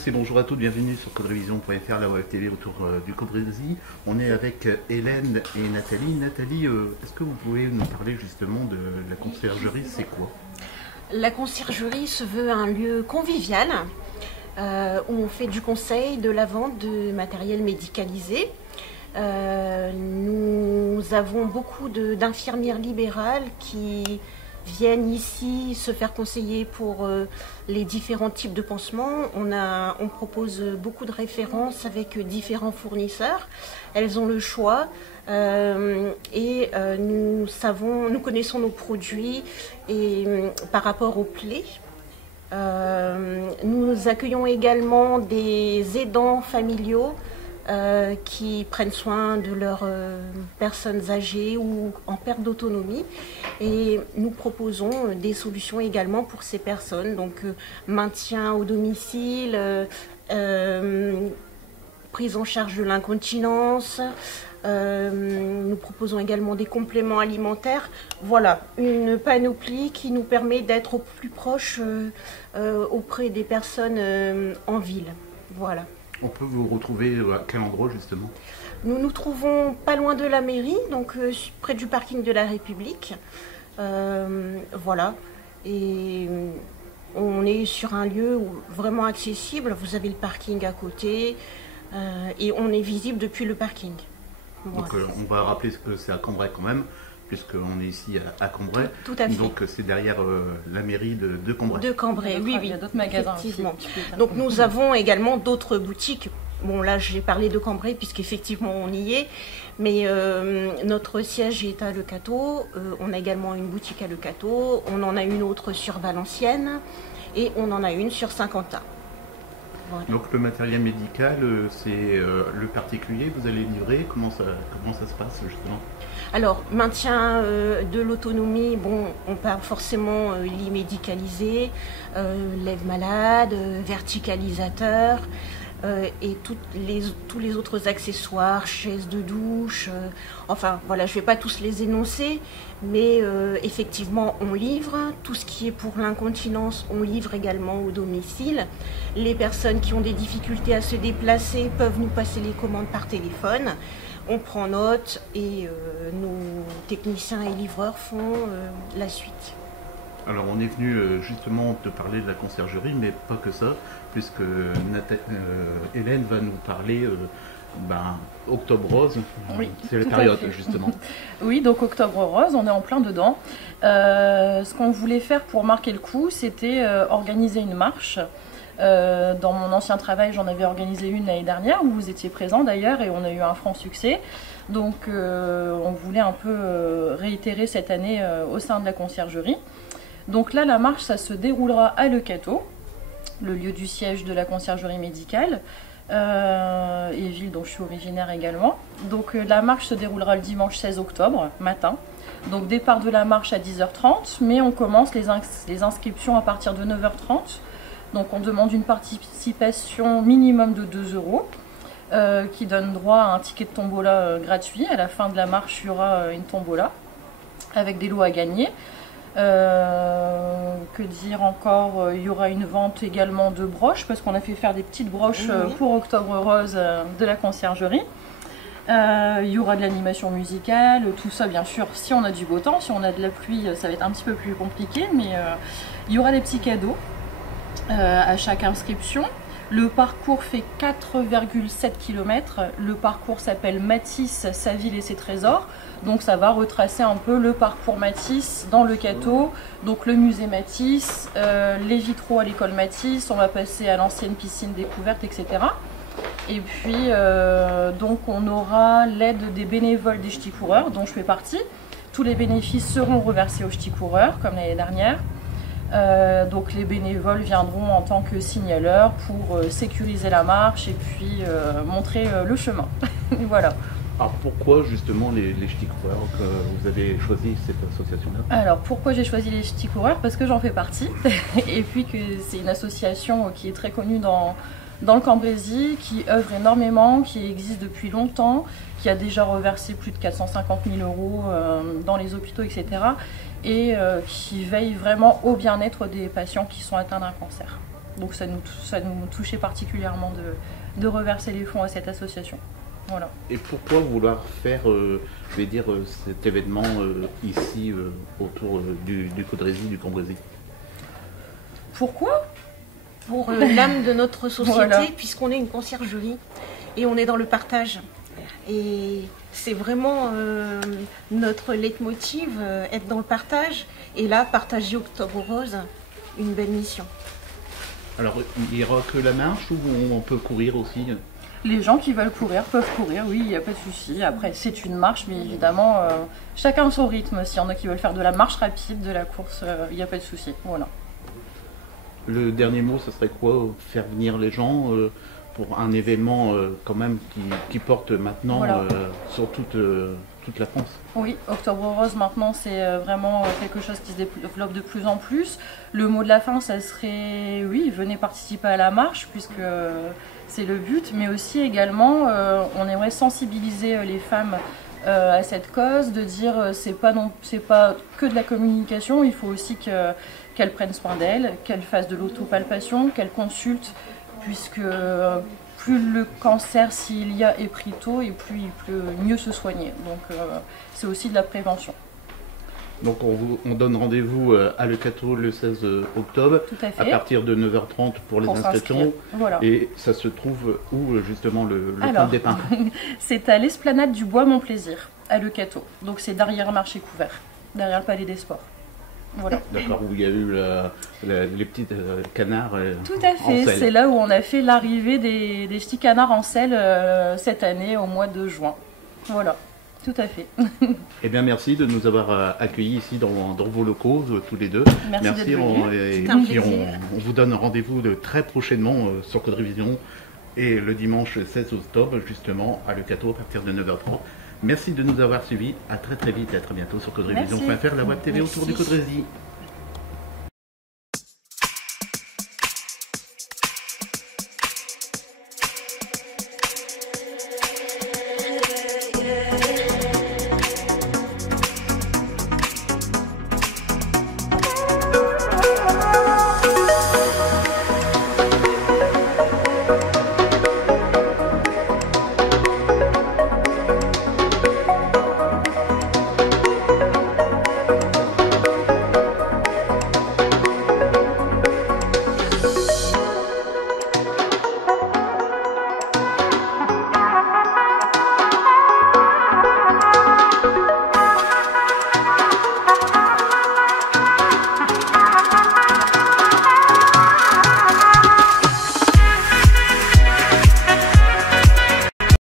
tous et bonjour à toutes, bienvenue sur codrevision.fr, la web TV autour du Cambrésis. On est avec Hélène et Nathalie. Nathalie, est-ce que vous pouvez nous parler justement de la conciergerie, c'est quoi? La conciergerie se veut un lieu convivial où on fait du conseil, de la vente de matériel médicalisé. Nous avons beaucoup d'infirmières libérales qui viennent ici se faire conseiller pour les différents types de pansements. On propose beaucoup de références avec différents fournisseurs. Elles ont le choix et nous connaissons nos produits et par rapport aux plaies. Nous accueillons également des aidants familiaux qui prennent soin de leurs personnes âgées ou en perte d'autonomie, et nous proposons des solutions également pour ces personnes, donc maintien au domicile, prise en charge de l'incontinence. Nous proposons également des compléments alimentaires. Voilà, une panoplie qui nous permet d'être au plus proche auprès des personnes en ville. Voilà. On peut vous retrouver à quel endroit justement? Nous nous trouvons pas loin de la mairie, donc près du parking de la République. Voilà. Et on est sur un lieu vraiment accessible. Vous avez le parking à côté et on est visible depuis le parking. Voilà. Donc on va rappeler que c'est à Cambrai quand même, puisqu'on est ici à Cambrai. Tout à fait. Donc c'est derrière la mairie de Cambrai. De Cambrai, oui, oui. Il y a d'autres magasins. Effectivement. Donc nous avons également d'autres boutiques. Bon, là j'ai parlé de Cambrai puisqu'effectivement on y est, mais notre siège est à Le Cateau. On a également une boutique à Le Cateau. On en a une autre sur Valenciennes et on en a une sur Saint-Quentin. Voilà. Donc le matériel médical, c'est le particulier, vous allez livrer, comment ça se passe justement? Alors, maintien de l'autonomie, bon, on parle forcément lit médicalisé, lève-malade, verticalisateur et tous les autres accessoires, chaises de douche, enfin voilà, je ne vais pas tous les énoncer, mais effectivement on livre. Tout ce qui est pour l'incontinence, on livre également au domicile. Les personnes qui ont des difficultés à se déplacer peuvent nous passer les commandes par téléphone. On prend note et nos techniciens et livreurs font la suite. Alors on est venu justement te parler de la conciergerie, mais pas que ça, puisque Hélène va nous parler Octobre Rose, oui, c'est la période justement. Oui, donc Octobre Rose, on est en plein dedans. Ce qu'on voulait faire pour marquer le coup, c'était organiser une marche. Dans mon ancien travail, j'en avais organisé une l'année dernière, où vous étiez présent d'ailleurs, et on a eu un franc succès. Donc on voulait un peu réitérer cette année au sein de la conciergerie. Donc là, la marche, ça se déroulera à Le Cateau, le lieu du siège de la conciergerie médicale, et ville dont je suis originaire également. Donc la marche se déroulera le dimanche 16 octobre, matin. Donc départ de la marche à 10h30, mais on commence les inscriptions à partir de 9h30. Donc on demande une participation minimum de 2 € qui donne droit à un ticket de tombola gratuit. À la fin de la marche, il y aura une tombola avec des lots à gagner. Que dire encore, il y aura une vente également de broches, parce qu'on a fait faire des petites broches pour Octobre Rose de la conciergerie. Il y aura de l'animation musicale, tout ça bien sûr si on a du beau temps. Si on a de la pluie, ça va être un petit peu plus compliqué, mais il y aura des petits cadeaux à chaque inscription. Le parcours fait 4,7 km. Le parcours s'appelle Matisse, sa ville et ses trésors. Donc ça va retracer un peu le parcours Matisse dans Le Cateau. Donc le musée Matisse, les vitraux à l'école Matisse. On va passer à l'ancienne piscine découverte, etc. Et puis donc on aura l'aide des bénévoles des ch'tis coureurs, dont je fais partie. Tous les bénéfices seront reversés aux ch'tis coureurs, comme l'année dernière. Donc les bénévoles viendront en tant que signaleurs pour sécuriser la marche et puis montrer le chemin. Voilà. Alors pourquoi justement les ch'tis coureurs que vous avez choisi cette association-là? Alors pourquoi j'ai choisi les ch'tis coureurs? Parce que j'en fais partie et puis que c'est une association qui est très connue dans le Cambrésis, qui œuvre énormément, qui existe depuis longtemps, qui a déjà reversé plus de 450 000 € dans les hôpitaux, etc. et qui veille vraiment au bien-être des patients qui sont atteints d'un cancer. Donc ça nous touchait particulièrement de reverser les fonds à cette association. Voilà. Et pourquoi vouloir faire, cet événement ici, autour du Caudrésie, du Cambrésis? Pourquoi? Pour l'âme de notre société, Voilà. puisqu'on est une conciergerie et on est dans le partage. Et c'est vraiment notre leitmotiv, être dans le partage. Et là, partager Octobre Rose, une belle mission. Alors, il n'y aura que la marche ou on peut courir aussi? Les gens qui veulent courir peuvent courir, oui, il n'y a pas de souci. Après, c'est une marche, mais évidemment, chacun son rythme. S'il y en a qui veulent faire de la marche rapide, de la course, il n'y a pas de souci. Voilà. Le dernier mot, ce serait quoi? Faire venir les gens pour un événement quand même qui porte maintenant Voilà. sur toute la France. Oui, Octobre Rose maintenant c'est vraiment quelque chose qui se développe de plus en plus. Le mot de la fin, ça serait oui, venez participer à la marche puisque c'est le but, mais aussi également on aimerait sensibiliser les femmes à cette cause, de dire c'est pas que de la communication, il faut aussi qu'elles prennent soin d'elles, qu'elles fassent de l'autopalpation, qu'elles consultent, puisque plus le cancer, s'il y a, est pris tôt, et plus il peut mieux se soigner. Donc c'est aussi de la prévention. Donc on donne rendez-vous à Le Cateau le 16 octobre, Tout à fait. à partir de 9h30 pour les inscriptions. s'inscrire. Voilà. Et ça se trouve où justement le point Alors, de départ? C'est à l'esplanade du Bois Montplaisir, à Le Cateau. Donc c'est derrière Marché Couvert, derrière le Palais des Sports. Voilà. D'accord, où il y a eu les petits canards Tout à en fait, selle. c'est là où on a fait l'arrivée des petits canards en selle cette année au mois de juin. Voilà, tout à fait. Eh bien, merci de nous avoir accueillis ici dans vos locaux, tous les deux. Merci d'être venus. Et C'est un puis plaisir. on vous donne rendez-vous très prochainement sur Caudrévision et le dimanche 16 octobre, justement, à Le Cateau à partir de 9h30. Merci de nous avoir suivis. À très très vite et à très bientôt sur Caudrévision.fr, la web TV autour du Merci. Caudrésis.